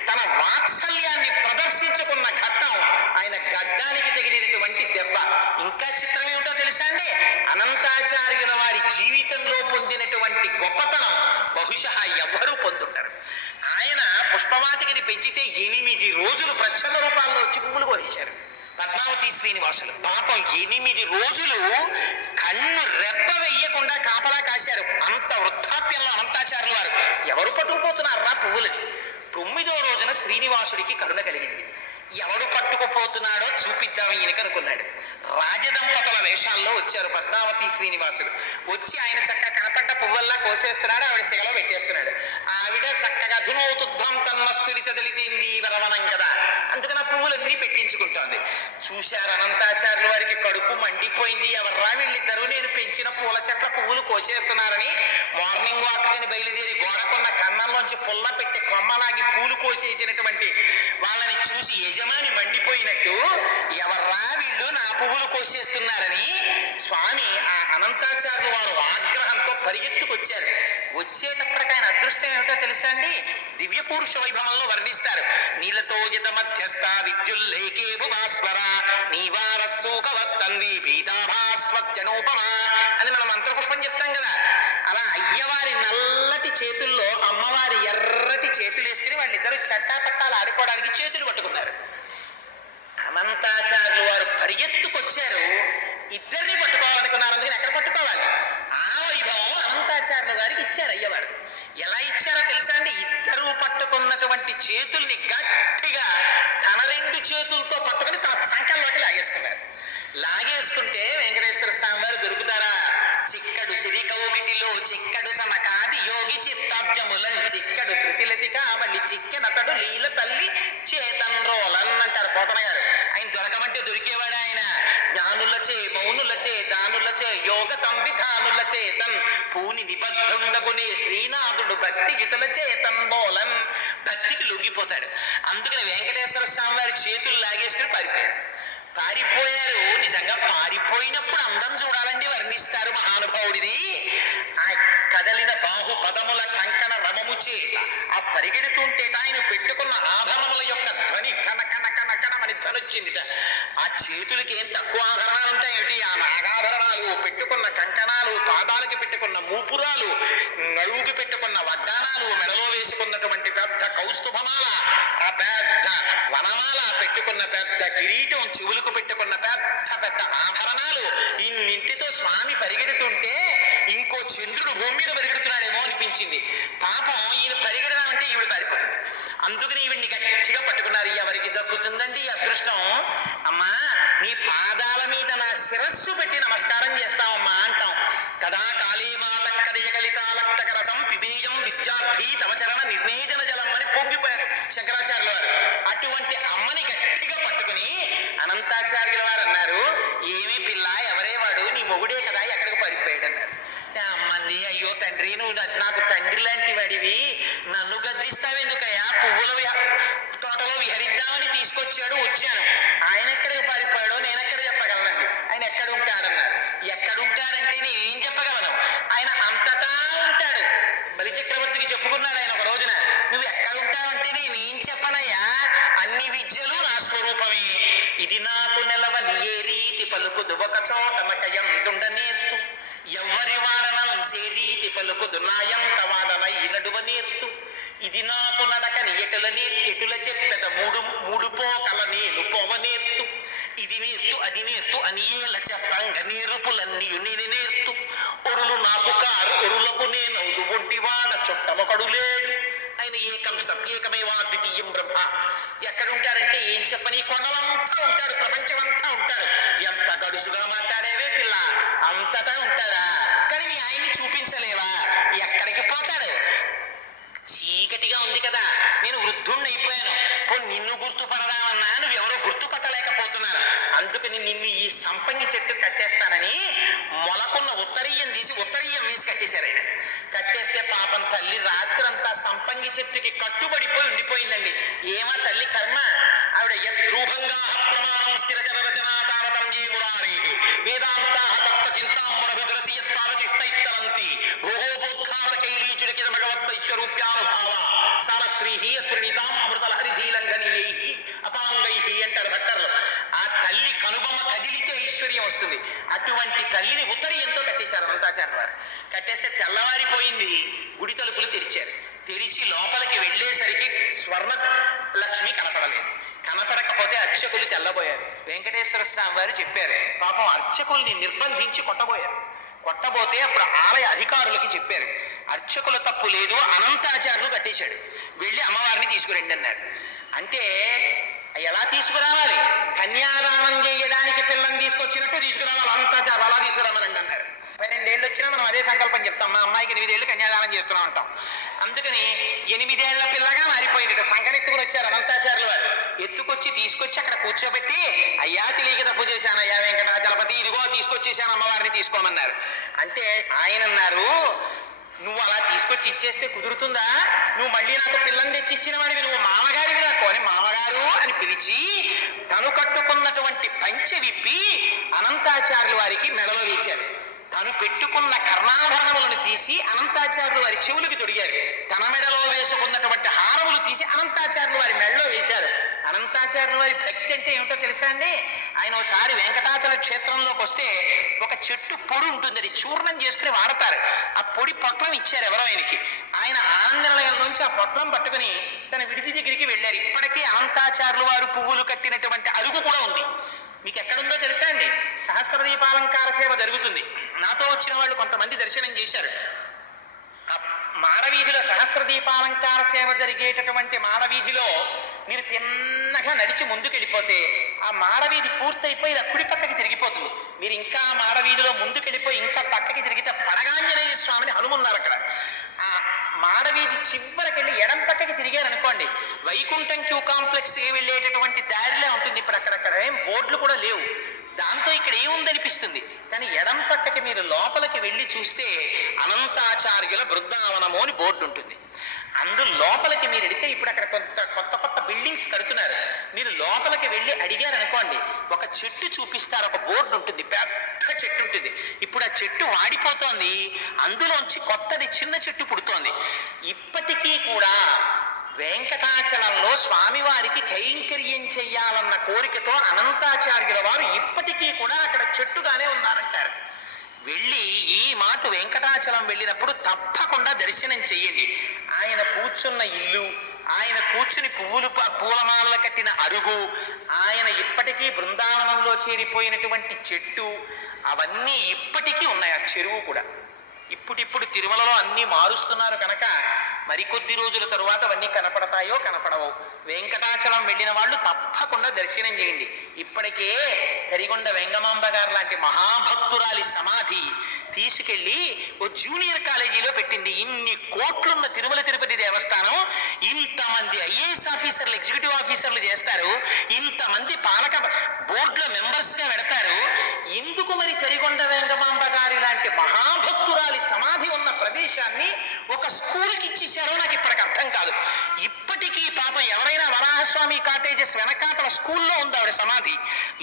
తన వాత్సల్యాన్ని ప్రదర్శించుకున్న ఘట్టం ఆయన గడ్డానికి తగిలినటువంటి దెబ్బ. ఇంకా చిత్రం ఏమిటో తెలుసా అండి? అనంతాచార్యుల వారి జీవితంలో పొందినటువంటి గొప్పతనం బహుశా ఎవ్వరూ పొందుంటారు. ఆయన పుష్పవాటికని పెంచితే 8 రోజులు ప్రచ్ఛన్న రూపాల్లో వచ్చి పువ్వులు కోరేశారు పద్మావతి శ్రీనివాసులు. పాపం 8 రోజులు కన్ను రెప్ప వెయ్యకుండా కాపలా కాశారు. అంత వృద్ధాప్యంలో అనంతాచార్యుల వారు ఎవరు పట్టుకుపోతున్నారా పువ్వులని. 9వ రోజున శ్రీనివాసుడికి కరుణ కలిగింది. ఎవడు పట్టుకుపోతున్నాడో చూపిద్దాం ఈయనకి అనుకున్నాడు. రాజదంపతుల వేషాల్లో వచ్చారు పద్మావతి శ్రీనివాసులు. వచ్చి ఆయన చక్కగా కనపడ్డ పువ్వల్లా కోసేస్తున్నాడు, ఆవిడ సిగలో పెట్టేస్తున్నాడు. ఆవిడ చక్కగా ధునోతుధ్వం తన్మస్తులిత దళితేంది వరవనం కదా, అందుకని ఆ పువ్వులన్నీ పెట్టించుకుంటోంది. చూశారు అనంతాచార్యుల వారికి కడుపు మండిపోయింది. ఎవర్రా వీళ్ళిద్దరూ నేను పెంచిన పూల చెట్ల పువ్వులు కోసేస్తున్నారని మార్నింగ్ వాక్ అని బయలుదేరి గోడకున్న కన్నంలోంచి పుల్ల పెట్టి కొమ్మలాగి పూలు కోసేసినటువంటి వాళ్ళని చూసి యజమాని మండిపోయినట్టు ఎవర్రా వీళ్ళు నా పువ్వులు కోసేస్తున్నారని స్వామి ఆ అనంతాచార్యుల వారు ఆగ్రహంతో పరిగెత్తుకొచ్చారు. వచ్చేటప్పటికి ఆయన అదృష్టం ఏమిటో తెలుసా అండి? దివ్య పురుష వైభవంలో వర్ణిస్తారు. నీలతో జిత మధ్యస్థ విద్యుల్లేకేవు భాస్వర నీవారస్సూకవత్తన్వి పీతాభాస్వత్యనూపమా అని మనం మంత్రపుష్పం చెప్తాం కదా. అలా అయ్యవారి నల్లటి చేతుల్లో అమ్మవారి ఎర్రటి చేతులు వేసుకుని వాళ్ళిద్దరూ చట్టాపట్టాలు ఆడుకోవడానికి చేతులు పట్టుకున్నారు. అనంతాచార్యులు వారు పరిగెత్తుకొచ్చారు. ఇద్దరిని పట్టుకోవాలనుకున్నారు. అందుకని ఎక్కడ పట్టుకోవాలి? ఆ వైభవం అనంతాచార్యులు గారికి ఇచ్చారు అయ్యవారు. ఎలా ఇచ్చారో తెలుసా అండి? ఇద్దరు పట్టుకున్నటువంటి చేతుల్ని గట్టిగా తన రెండు చేతులతో పట్టుకుని తన సంకల్లోకి లాగేసుకున్నారు. లాగేసుకుంటే వెంకటేశ్వర స్వామి వారు దొరుకుతారా? చిక్కడు సిరికౌగిటిలో చిక్కడు సమకాది యోగి చిత్తాబ్జములం చిక్కడు శృతిలతిక మళ్ళీ చిక్కెనతడు లీల తల్లి చేతన్ రోలన్ అంటారు పోతన గారు. ఆయన దొరకమంటే దొరికేవాడు ఆయన. జ్ఞానులచే మౌనులచే దానులచే యోగ సంవిధానుల చేతన్ పూని నిబద్ధుండగునే శ్రీనాథుడు భక్తి యుతుల చేతన్ బోలన్. భక్తికి లొంగిపోతాడు. అందుకని వెంకటేశ్వర స్వామి వారి చేతులు లాగేసుకుని పారిపోయారు. నిజంగా పారిపోయినప్పుడు అందం చూడాలండి, వర్ణిస్తారు మహానుభావుడిది. ఆ కదలిన బాహు పదముల కంకణ రమము చేత ఆ పరిగెడుతుంటే ఆయన పెట్టుకున్న ఆభరణముల యొక్క ధ్వని కన కన కన కనమని ధ్వనొచ్చిందిట. ఆ చేతులకి ఏం తక్కువ ఆభరణాలు ఉంటాయేమిటి? ఆ నాగాభరణాలు, పెట్టుకున్న కంకణాలు, పాదాలకి పెట్టుకున్న మూపురాలు, నడువుకి పెట్టుకున్న వడ్డానాలు, మెడలో వేసుకున్నటువంటి పెద్ద కౌస్తుభమాల, ఆ పెద్ద వనమాల, పెట్టుకున్న పెద్ద కిరీటం, చెవులకు పెట్టుకున్న పెద్ద పెద్ద ఆభరణాలు, ఇన్నింటితో స్వామి పరిగెడుతుంటే ఇంకో చంద్రుడు భూమి మీద పరిగెడుతున్నాడేమో అనిపించింది. పాపం ఈయన పరిగెడడం అంటే ఈవిడ పారిపోతుంది. అందుకని ఈవిడ్ని గట్టిగా పట్టుకున్నారు. ఎవరికి దక్కుతుందండి ఈ అదృష్టం? అమ్మా, నీ పాదాల మీద నా శిరస్సు పెట్టి నమస్కారం చేస్తావమ్మా అంటాం కదా. కాళీ మాత కదయకలితాలక్తక రసం పిబేయం విద్యార్థి తవచరణ నిర్ణేజన జలం అని పొంగిపోయారు శంకరాచార్యుల వారు. అటువంటి అమ్మని గట్టిగా పట్టుకుని అనంతాచార్యుల వారు అన్నారు, ఏమీ పిల్ల, ఎవరే వాడు? నీ మొగుడే కదా, ఎక్కడికి పారిపోయాడు అన్నారు. అమ్మంది, అయ్యో తండ్రి, నువ్వు నాకు తండ్రి లాంటి వాడివి, నన్ను గద్దిస్తావెందుకయ్యా? పువ్వుల తోటలో విహరిద్దామని తీసుకొచ్చాడు, వచ్చాను. ఆయన ఎక్కడికి పారిపోయాడో నేను ఎక్కడ చెప్పగలనండి. ఆయన ఎక్కడ ఉంటాడన్నారు. ఎక్కడుంటాడంటే నేనేం చెప్పగలను? ఆయన అంతటా ఉంటాడు. బలిచక్రవర్తికి చెప్పుకున్నాడు ఆయన ఒక రోజున, నువ్వు ఎక్కడ ఉంటావంటే నేనేం చెప్పనయ్యా, అన్ని విద్యలు నా స్వరూపమే. ఇది నాకు నెలవని ఏ రీతి పలుకుదు ఒక చోట మకయం దుండనేత్తు ఎవ్వరి వాడనం చే రీతి పలుకుదు నాయంత వాడన ఈ నడువ నేర్తు. ఇది నాకు నడకని ఎటుల చెప్పెద మూడు పోకల నేను పోవనేర్తు. ఇది నేర్తు అది నేర్తు అని ఏల చెప్పంగ నేర్పులన్నీయు నేను నేర్తు. ఒరులు నాకు కారు ఒరులకు నేనవుడు ఒంటివాడ చుట్టమొకడు లేడు. ఆయన ఏకం సత్యేకమేవా ద్వితీయం బ్రహ్మ. ఎక్కడుంటారంటే ఏం చెప్పని, కొండలంతా ఉంటాడు, ప్రపంచమంతా ఉంటాడు. ఎంత గడుసుగా మాట్లాడేవే పిల్ల, అంతటా ఉంటాడా? కానీ నీ ఆయన్ని చూపించలేవా? ఎక్కడికి పోతాడు? చీకటిగా ఉంది కదా, నేను వృద్ధుణ్ణి అయిపోయాను, నిన్ను గుర్తుపడదామన్నా నువ్వెవరో గుర్తుపట్టలేకపోతున్నాను. అందుకని నిన్ను ఈ సంపంగి చెట్టు కట్టేస్తానని మొలకున్న ఉత్తరీయం తీసి ఉత్తరీయం వేసి కట్టేశారు ఆయన. కట్టేస్తే పాపం తల్లి రాత్రంతా సంపంగి చెట్టుకి కట్టుబడిపోయి ఉండిపోయిందండి. ఏమా తల్లి కర్మ? ఆవిడ యద్రూభంగా ప్రమాణం స్థిరచర రచనా తారతమ్యే మురారే వేదాంతా తత్వ చింతామర విద్రసి యత్పారచిస్తైత్తరంతి భోగోపోద్ఘాత కైలీచుడికి భగవత్తైశ్వరూప్యానుభావ సారశ్రీహి స్ఫురణితాం అమృతలహరి ధీలంఘనీయై అపాంగై అంటారు భట్టర్లు. ఆ తల్లి కనుబొమ్మ కదిలితే ఐశ్వర్యం వస్తుంది. అటువంటి తల్లిని ఉత్తరీయంతో కట్టేశారు అనంతాచార్య వారు. కట్టేస్తే తెల్లవారిపోయింది. గుడి తలుపులు తెరిచారు. తెరిచి లోపలికి వెళ్ళేసరికి స్వర్ణ లక్ష్మి కనపడలేదు. కనపడకపోతే అర్చకులు తెల్లబోయారు. వెంకటేశ్వర స్వామి వారు చెప్పారు, పాపం అర్చకుల్ని నిర్బంధించి కొట్టబోయారు. కొట్టబోతే అప్పుడు ఆలయ అధికారులకి చెప్పారు, అర్చకుల తప్పు లేదు, అనంతాచార్యులు కట్టేశాడు, వెళ్ళి అమ్మవారిని తీసుకురండి అన్నాడు. అంటే ఎలా తీసుకురావాలి? కన్యాదానం చేయడానికి పిల్లని తీసుకొచ్చినట్టు తీసుకురావాలి. అనంతాచార్యులు అలా తీసుకురామనండి అన్నారు. 12 ఏళ్ళు వచ్చినా మనం అదే సంకల్పం చెప్తాం, మా అమ్మాయికి 8 ఏళ్ళు కన్యాదానం చేస్తున్నాం అంటాం. అందుకని 8 ఏళ్ల పిల్లగా మారిపోయింది. సంకనెత్తుకుని వచ్చారు అనంతాచార్యులు వారు. ఎత్తుకొచ్చి తీసుకొచ్చి అక్కడ కూర్చోబెట్టి, అయ్యా తెలియక తప్పు చేశాను అయ్యా వెంకటాచలపతి, ఇదిగో తీసుకొచ్చేసాను అమ్మవారిని తీసుకోమన్నారు. అంటే ఆయన అన్నారు, నువ్వు అలా తీసుకొచ్చి ఇచ్చేస్తే కుదురుతుందా? నువ్వు మళ్ళీ నాకు పిల్లని తెచ్చి ఇచ్చిన వాడివి, నువ్వు మామగారివి నాకు అని మామగారు అని పిలిచి తను కట్టుకున్నటువంటి పంచె విప్పి అనంతాచార్యుల వారికి మెడలో వేశారు. తను పెట్టుకున్న కర్ణాభరణములను తీసి అనంతాచార్యులు వారి చెవులకు తొడిగారు. తన మెడలో వేసుకున్నటువంటి హారములు తీసి అనంతాచార్యులు వారి మెడలో వేశారు. అనంతాచార్యుల వారి భక్తి అంటే ఏమిటో తెలుసా అండి? ఆయన ఒకసారి వెంకటాచల క్షేత్రంలోకి వస్తే ఒక చెట్టు పొడి ఉంటుంది, అది చూర్ణం చేసుకుని వాడతారు. ఆ పొడి పొట్లం ఇచ్చారు ఎవరో ఆయనకి. ఆయన ఆనంద నిలయం నుంచి ఆ పొట్లం పట్టుకుని తన విడిది దగ్గరికి వెళ్ళారు. ఇప్పటికీ అనంతాచార్యులు వారు పువ్వులు కట్టినటువంటి అరుగు కూడా ఉంది. మీకు ఎక్కడుందో తెలుసా అండి? సహస్రదీపాలంకార సేవ జరుగుతుంది. నాతో వచ్చిన వాళ్ళు కొంతమంది దర్శనం చేశారు. ఆ మాడవీధిలో సహస్ర దీపాలంకార సేవ జరిగేటటువంటి మాడవీధిలో మీరు తిన్నగా నడిచి ముందుకెళ్ళిపోతే ఆ మాడవీధి పూర్తయిపోయి ఇలా కుడి పక్కకి తిరిగిపోతుంది. మీరు ఇంకా మాడవీధిలో ముందుకెళ్ళిపోయి ఇంకా పక్కకి తిరిగితే పడగాంజనేయ స్వామిని హనుమన్నారు అక్కడ. ఆ మాడవీధి చివరికెళ్ళి ఎడం పక్కకి తిరిగారనుకోండి, వైకుంఠం క్యూ కాంప్లెక్స్ వెళ్ళేటటువంటి దారిలో ఉంటుంది. ఇప్పుడు అక్కడక్కడ ఏం బోర్డులు కూడా లేవు, దాంతో ఇక్కడ ఏముందనిపిస్తుంది. కానీ ఎడం పక్కకి మీరు లోపలికి వెళ్ళి చూస్తే అనంతాచార్యుల బృందావనము అని బోర్డు ఉంటుంది. అందు లోపలికి మీరు వెడితే ఇప్పుడు అక్కడ కొత్త కొత్త బిల్డింగ్స్ కడుతున్నారు. మీరు లోపలికి వెళ్ళి అడిగారనుకోండి, ఒక చెట్టు చూపిస్తారు, ఒక బోర్డు ఉంటుంది, పెద్ద చెట్టు ఉంటుంది. ఇప్పుడు ఆ చెట్టు వాడిపోతోంది, అందులోంచి కొత్తది చిన్న చెట్టు పుడుతోంది. ఇప్పటికీ కూడా వెంకటాచలంలో స్వామివారికి కైంకర్యం చెయ్యాలన్న కోరికతో అనంతాచార్యుల వారు ఇప్పటికీ కూడా అక్కడ చెట్టుగానే ఉన్నారంటారు. వెళ్ళి ఈ మాట వెంకటాచలం వెళ్ళినప్పుడు తప్పకుండా దర్శనం చెయ్యండి. ఆయన కూర్చున్న ఇల్లు, ఆయన కూర్చుని పూలమాలలు కట్టిన అరుగు, ఆయన ఇప్పటికీ బృందావనంలో చేరిపోయినటువంటి చెట్టు, అవన్నీ ఇప్పటికీ ఉన్నాయి. ఆ చెరువు కూడా ఇప్పుడిప్పుడు తిరుమలలో అన్నీ మారుస్తున్నారు కనుక మరికొద్ది రోజుల తరువాత అవన్నీ కనపడతాయో కనపడవో. వెంకటాచలం వెళ్ళిన వాళ్ళు తప్పకుండా దర్శనం చేయండి. ఇప్పటికే తరిగొండ వెంగమాంబ గారు లాంటి మహాభక్తురాలి సమాధి తీసుకెళ్లి ఓ జూనియర్ కాలేజీలో పెట్టింది. ఇన్ని కోట్లున్న తిరుమల తిరుపతి దేవస్థానం ఇంతమంది ఐఏఎస్ ఆఫీసర్లు, ఎగ్జిక్యూటివ్ ఆఫీసర్లు చేస్తారు, ఇంతమంది పాలక బోర్డులో మెంబర్స్ గా పెడతారు. ఎందుకు మరి తరిగొండ వెంగమాంబ గారి లాంటి మహాభక్తురాలి సమాధి ఉన్న ప్రదేశాన్ని ఒక స్కూల్కి ఇచ్చేసారో నాకు ఇప్పటికి అర్థం కాదు. ఇప్పటికీ పాపం ఎవరైనా వరాహస్వామి కాటేజెస్ వెనకాతల స్కూల్లో ఉంది ఆవిడ సమాధి.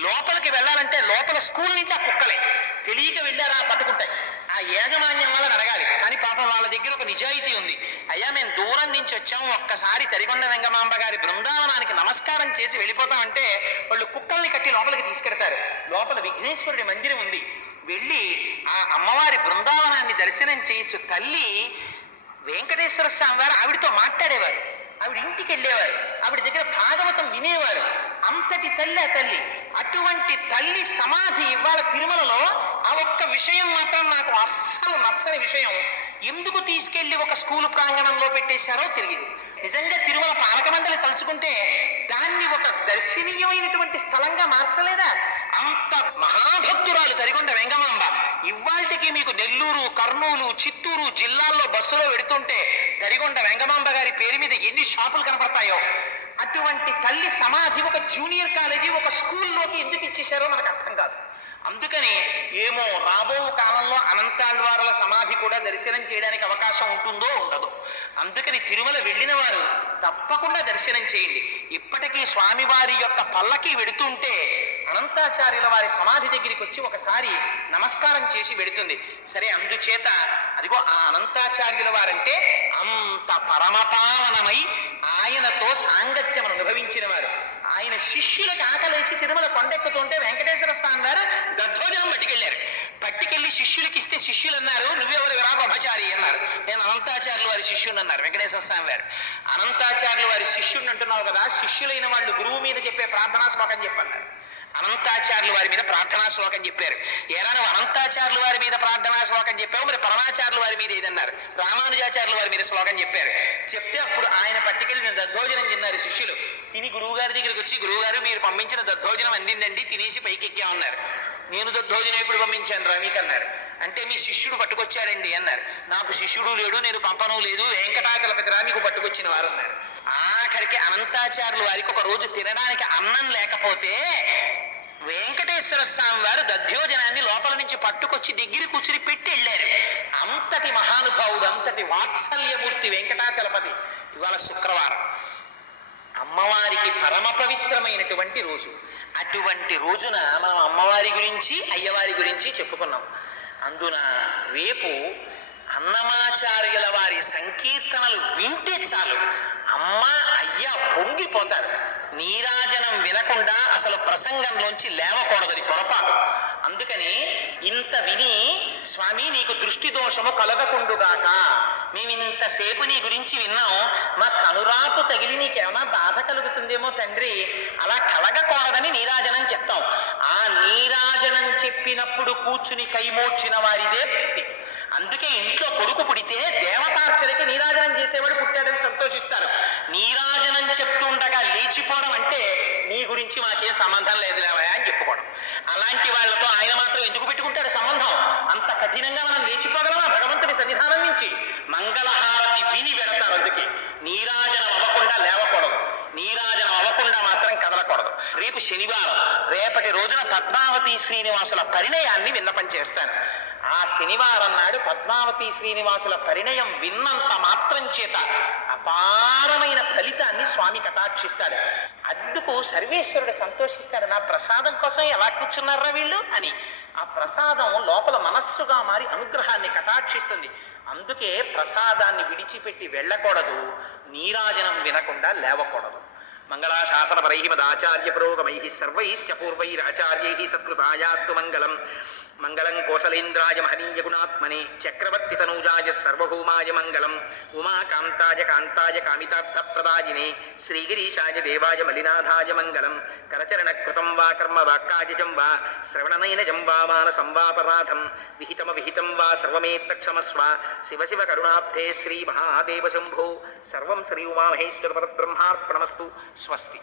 లోపలికి వెళ్ళాలంటే లోపల స్కూల్ నుంచి ఆ కుక్కలే తెలియక వెళ్ళారా పట్టుకుంటాయి. ఆ యాజమాన్యం వల్ల అడగాలి. కానీ పాపం వాళ్ళ దగ్గర ఒక నిజాయితీ ఉంది. అయ్యా మేము దూరం నుంచి వచ్చాము, ఒక్కసారి తరిగొండ వెంగమాంబ గారి బృందావనానికి నమస్కారం చేసి వెళ్ళిపోతామంటే వాళ్ళు కుక్కల్ని కట్టి లోపలికి తీసుకెడతారు. లోపల విఘ్నేశ్వరుడి మందిరం ఉంది, వెళ్ళి ఆ అమ్మవారి బృందావనాన్ని దర్శనం చేయొచ్చు. తల్లి వెంకటేశ్వర స్వామి వారు ఆవిడతో మాట్లాడేవారు, ఆవిడ ఇంటికి వెళ్ళేవారు, ఆవిడ దగ్గర భాగవతం వినేవారు. అంతటి తల్లి ఆ తల్లి. అటువంటి తల్లి సమాధి ఇవాళ తిరుమలలో. ఆ ఒక్క విషయం మాత్రం నాకు అస్సలు నచ్చని విషయం. ఎందుకు తీసుకెళ్లి ఒక స్కూలు ప్రాంగణంలో పెట్టేశారో తెలియదు. నిజంగా తిరుమల పాలక మండలి తలుచుకుంటే దాన్ని ఒక దర్శనీయమైనటువంటి స్థలంగా మార్చలేదా? అంత మహాభక్తురాలు తరిగొండ వెంగమాంబ. ఇవాళకి మీకు నెల్లూరు, కర్నూలు, చిత్తూరు జిల్లాల్లో బస్సులో వెడుతుంటే తరిగొండ వెంగమాంబ గారి పేరు మీద ఎన్ని షాపులు కనపడతాయో. అటువంటి తల్లి సమాధి ఒక జూనియర్ కాలేజీ, ఒక స్కూల్లోకి ఎందుకు ఇచ్చేశారో మనకు అర్థం కాదు. అందుకని ఏమో రాబో కాలంలో అనంతాళ్వారుల సమాధి కూడా దర్శనం చేయడానికి అవకాశం ఉంటుందో ఉండదో. అందుకని తిరుమల వెళ్ళిన వారు తప్పకుండా దర్శనం చేయండి. ఇప్పటికీ స్వామివారి యొక్క పల్లకి వెడుతుంటే అనంతాచార్యుల వారి సమాధి దగ్గరికి వచ్చి ఒకసారి నమస్కారం చేసి వెడుతుంది. సరే, అందుచేత అదిగో ఆ అనంతాచార్యుల వారంటే అంత పరమపావనమై ఆయనతో సాంగత్యమును అనుభవించిన వారు. ఆయన శిష్యులకు ఆకలేసి తిరుమల కొండెక్కుతుంటే వెంకటేశ్వర స్వామి వారు దద్దోజనం పట్టుకెళ్ళారు. పట్టుకెళ్ళి శిష్యులకి ఇస్తే శిష్యులు అన్నారు, నువ్వెవరు రా బ్రహ్మచారి అన్నారు. నేను అనంతాచార్యుల వారి శిష్యుని అన్నారు వెంకటేశ్వర స్వామి వారు. అనంతాచార్యుల వారి శిష్యుడిని అంటున్నావు కదా, శిష్యులైన వాళ్ళు గురువు మీద చెప్పే ప్రార్థనా శ్లోకం చెప్పన్నారు. అనంతాచార్యుల వారి మీద ప్రార్థనా శ్లోకం చెప్పారు. ఏరా నువ్వు అనంతాచార్యుల వారి మీద ప్రార్థనా శ్లోకం చెప్పావు, మరి పరమాచార్యుల వారి మీద ఏదన్నారు? రామానుజాచార్యుల వారి మీద శ్లోకం చెప్పారు. చెప్తే అప్పుడు ఆయన పట్టుకెళ్ళి నేను దద్దోజనం తిన్నారు శిష్యులు. తిని గురువు గారి దగ్గరికి వచ్చి, గురువుగారు మీరు పంపించిన దద్దోజనం అందిందండి, తినేసి పైకి ఎక్కామన్నారు. నేను దద్దోజనం ఎప్పుడు పంపించాను రా మీకన్నారు. అంటే మీ శిష్యుడు పట్టుకొచ్చాడండి అన్నారు. నాకు శిష్యుడు లేడు, నేను పంపను లేదు, వెంకటాచలపతి రా మీకు పట్టుకొచ్చిన వారు అన్నారు. ఆఖరికి అనంతాచార్యుల వారికి ఒక రోజు తినడానికి అన్నం లేకపోతే వెంకటేశ్వర స్వామి వారు దధ్యోజనాన్ని లోపల నుంచి పట్టుకొచ్చి దగ్గర కూర్చుని పెట్టి వెళ్ళారు. అంతటి మహానుభావుడు, అంతటి వాత్సల్యమూర్తి వెంకటాచలపతి. ఇవాళ శుక్రవారం, అమ్మవారికి పరమ పవిత్రమైనటువంటి రోజు. అటువంటి రోజున మనం అమ్మవారి గురించి, అయ్యవారి గురించి చెప్పుకున్నాం. అందున రేపు అన్నమాచార్యుల వారి సంకీర్తనలు వింటే చాలు అమ్మ అయ్య పొంగిపోతారు. నీరాజనం వినకుండా అసలు ప్రసంగంలోంచి లేవకూడదని పొరపాటు. అందుకని ఇంత విని స్వామి నీకు దృష్టి దోషము కలగకుండుగాక, మేమింతసేపు నీ గురించి విన్నాం, మా కనురాపు తగిలి నీకేమైనా బాధ కలుగుతుందేమో తండ్రి, అలా కలగకూడదని నీరాజనం చెప్తాం. ఆ నీరాజనం చెప్పినప్పుడు కూర్చుని కైమోడ్చిన వారిదే భక్తి. అందుకే ఇంట్లో కొడుకు పుడితే దేవతార్చనకి నీరాజనం చేసేవాడు పుట్టాడని సంతోషిస్తారు. నీరాజనం చెప్తుండగా లేచిపోవడం అంటే నీ గురించి మాకేం సంబంధం లేదు లేవా అని చెప్పుకోవడం. అలాంటి వాళ్ళతో ఆయన మాత్రం ఎందుకు పెట్టుకుంటాడు సంబంధం? అంత కఠినంగా మనం లేచిపోగలమా భగవంతుని సన్నిధానం నుంచి? మంగళహారతి విని పెడతారు. అందుకే నీరాజనం అవ్వకుండా లేవకూడదు, నీరాజనం అవ్వకుండా మాత్రం కదలకూడదు. రేపు శనివారం, రేపటి రోజున పద్మావతి శ్రీనివాసుల పరిణయాన్ని విన్నపం చేస్తాను. ఆ శనివారం నాడు పద్మావతి శ్రీనివాసుల పరిణయం విన్నంత మాత్రం చేత అపారమైన ఫలితాన్ని స్వామి కటాక్షిస్తాడు. అందుకు సర్వేశ్వరుడు సంతోషిస్తాడు. నా ప్రసాదం కోసం ఎలా కూర్చున్నారా వీళ్ళు అని. ఆ ప్రసాదం లోపల మనస్సుగా మారి అనుగ్రహాన్ని కటాక్షిస్తుంది. అందుకే ప్రసాదాన్ని విడిచిపెట్టి వెళ్ళకూడదు, నీరాజనం వినకుండా లేవకూడదు. మంగళాశాసనపరై మదాచార్య పురోగమై సర్వైశ్చ పూర్వైరాచార్యై సత్కృతాయాస్తు మంగళం. మంగళం కోసలేంద్రాయ మహనీయ గుణాత్మనే చక్రవర్తి తనూజాయ సర్వభౌమాయ మంగళం. ఉమాకాంతాయ కాంతాయ కామితార్థప్రదాయినే శ్రీగిరీశాయ దేవాయ మలినాథాయ మంగళం. కరచరణ కృతం వా కర్మ వాక్కాయజం వా శ్రవణనయనజం వా మానసం వాపరాధం విహితం వా సర్వమేత్తక్షమస్వ. శివ శివ కరుణాబ్ధే శ్రీ మహాదేవ శంభో. సర్వం శ్రీ ఉమామహేశ్వర పరబ్రహ్మార్పణమస్తు. స్వస్తి.